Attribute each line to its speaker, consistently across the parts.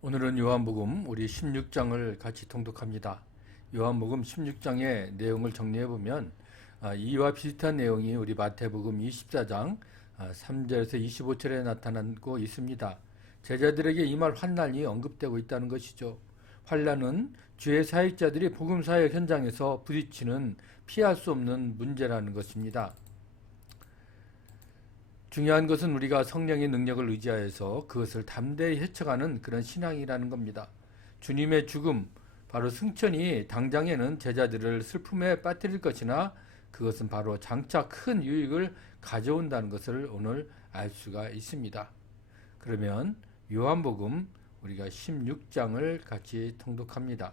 Speaker 1: 오늘은 요한복음 우리 16장을 같이 통독합니다. 요한복음 16장의 내용을 정리해 보면 아, 이와 비슷한 내용이 우리 마태복음 24장 3절에서 25절에 나타나고 있습니다. 제자들에게 이 말 환난이 언급되고 있다는 것이죠. 환난은 주의 사역자들이 복음 사역 현장에서 부딪히는 피할 수 없는 문제라는 것입니다. 중요한 것은 우리가 성령의 능력을 의지하여서 그것을 담대히 헤쳐가는 그런 신앙이라는 겁니다. 주님의 죽음, 바로 승천이 당장에는 제자들을 슬픔에 빠뜨릴 것이나 그것은 바로 장차 큰 유익을 가져온다는 것을 오늘 알 수가 있습니다. 그러면 요한복음 우리가 16장을 같이 통독합니다.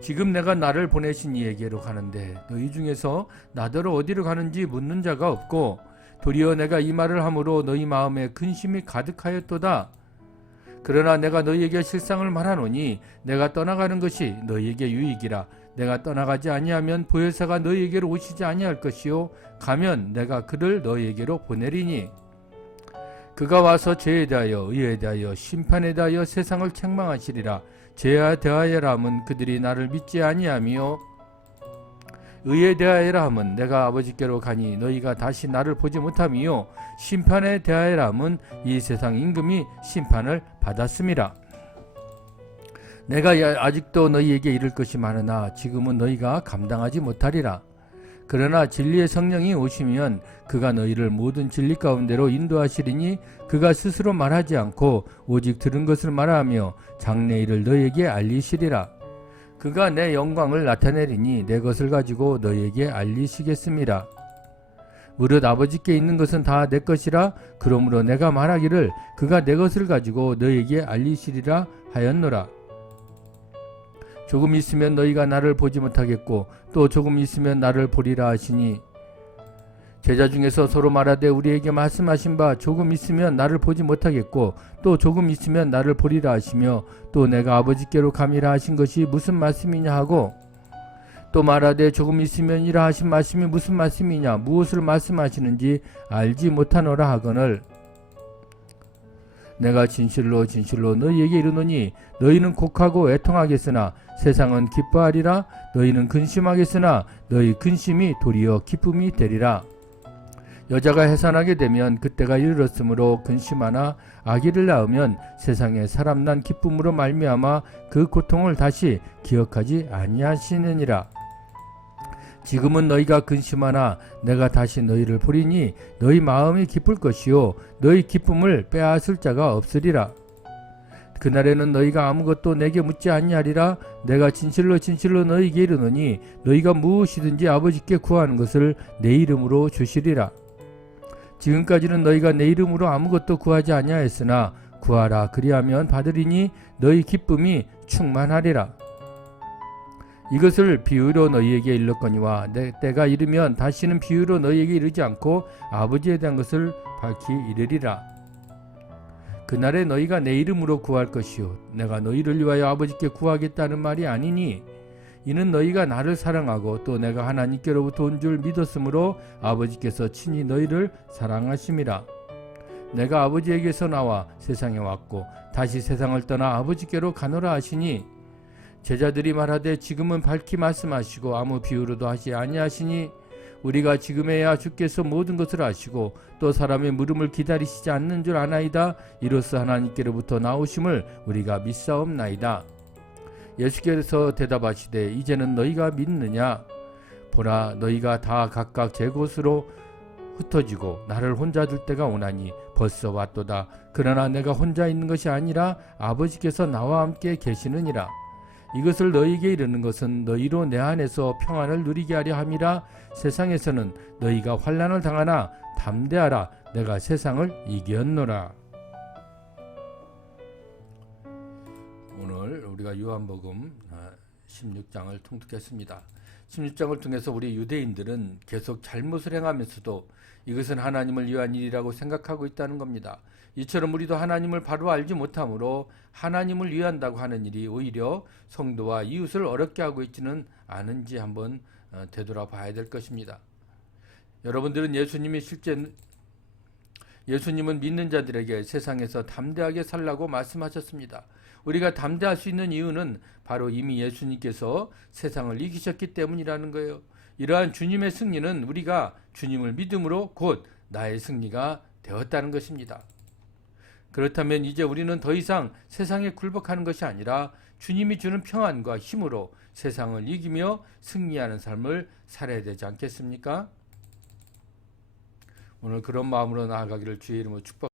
Speaker 1: 지금 내가 나를 보내신 이에게로 가는데 너희 중에서 나더러 어디로 가는지 묻는 자가 없고 도리어 내가 이 말을 함으로 너희 마음에 근심이 가득하였도다. 그러나 내가 너희에게 실상을 말하노니 내가 떠나가는 것이 너희에게 유익이라. 내가 떠나가지 아니하면 보혜사가 너희에게로 오시지 아니할 것이요. 가면 내가 그를 너희에게로 보내리니. 그가 와서 죄에 대하여 의에 대하여 심판에 대하여 세상을 책망하시리라 죄에 대하여라 함은 그들이 나를 믿지 아니하며 의에 대하여라 함은 내가 아버지께로 가니 너희가 다시 나를 보지 못함이요. 심판에 대하여라 함은 이 세상 임금이 심판을 받았음이라 내가 아직도 너희에게 이를 것이 많으나 지금은 너희가 감당하지 못하리라 그러나 진리의 성령이 오시면 그가 너희를 모든 진리 가운데로 인도하시리니 그가 스스로 말하지 않고 오직 들은 것을 말하며 장래 일을 너희에게 알리시리라. 그가 내 영광을 나타내리니 내 것을 가지고 너희에게 알리시겠습니다. 무릇 아버지께 있는 것은 다 내 것이라 그러므로 내가 말하기를 그가 내 것을 가지고 너희에게 알리시리라 하였노라. 조금 있으면 너희가 나를 보지 못하겠고 또 조금 있으면 나를 보리라 하시니. 제자 중에서 서로 말하되 우리에게 말씀하신 바 조금 있으면 나를 보지 못하겠고 또 조금 있으면 나를 보리라 하시며 또 내가 아버지께로 감이라 하신 것이 무슨 말씀이냐 하고 또 말하되 조금 있으면 이라 하신 말씀이 무슨 말씀이냐 무엇을 말씀하시는지 알지 못하노라 하거늘 내가 진실로 진실로 너희에게 이르노니 너희는 곡하고 애통하겠으나 세상은 기뻐하리라. 너희는 근심하겠으나 너희 근심이 도리어 기쁨이 되리라. 여자가 해산하게 되면 그때가 이르렀으므로 근심하나 아기를 낳으면 세상에 사람 난 기쁨으로 말미암아 그 고통을 다시 기억하지 아니하시느니라 지금은 너희가 근심하나 내가 다시 너희를 보리니 너희 마음이 기쁠 것이요 너희 기쁨을 빼앗을 자가 없으리라. 그날에는 너희가 아무것도 내게 묻지 아니하리라. 내가 진실로 진실로 너희에게 이르노니 너희가 무엇이든지 아버지께 구하는 것을 내 이름으로 주시리라. 지금까지는 너희가 내 이름으로 아무것도 구하지 아니하였으나 구하라 그리하면 받으리니 너희 기쁨이 충만하리라 이것을 비유로 너희에게 일렀거니와 내 때가 이르면 다시는 비유로 너희에게 이르지 않고 아버지에 대한 것을 밝히 이르리라. 그날에 너희가 내 이름으로 구할 것이요 내가 너희를 위하여 아버지께 구하겠다는 말이 아니니 이는 너희가 나를 사랑하고 또 내가 하나님께로부터 온 줄 믿었으므로 아버지께서 친히 너희를 사랑하심이라. 내가 아버지에게서 나와 세상에 왔고 다시 세상을 떠나 아버지께로 가노라 하시니 제자들이 말하되 지금은 밝히 말씀하시고 아무 비유로도 하시 아니하시니 우리가 지금에야 주께서 모든 것을 아시고 또 사람의 물음을 기다리시지 않는 줄 아나이다. 이로써 하나님께로부터 나오심을 우리가 믿사옵나이다. 예수께서 대답하시되 이제는 너희가 믿느냐? 보라 너희가 다 각각 제 곳으로 흩어지고 나를 혼자 둘 때가 오나니 벌써 왔도다. 그러나 내가 혼자 있는 것이 아니라 아버지께서 나와 함께 계시느니라 이것을 너희에게 이르는 것은 너희로 내 안에서 평안을 누리게 하려 함이라 세상에서는 너희가 환난을 당하나 담대하라 내가 세상을 이겼노라. 오늘 우리가 요한복음 16장을 통독했습니다. 16장을 통해서 우리 유대인들은 계속 잘못을 행하면서도 이것은 하나님을 위한 일이라고 생각하고 있다는 겁니다. 이처럼 우리도 하나님을 바로 알지 못하므로 하나님을 위한다고 하는 일이 오히려 성도와 이웃을 어렵게 하고 있지는 않은지 한번 어, 되돌아봐야 될 것입니다. 여러분들은 예수님이 실제 예수님은 믿는 자들에게 세상에서 담대하게 살라고 말씀하셨습니다. 우리가 담대할 수 있는 이유는 바로 이미 예수님께서 세상을 이기셨기 때문이라는 거예요. 이러한 주님의 승리는 우리가 주님을 믿음으로 곧 나의 승리가 되었다는 것입니다. 그렇다면 이제 우리는 더 이상 세상에 굴복하는 것이 아니라 주님이 주는 평안과 힘으로 세상을 이기며 승리하는 삶을 살아야 되지 않겠습니까? 오늘 그런 마음으로 나아가기를 주의 이름으로 축복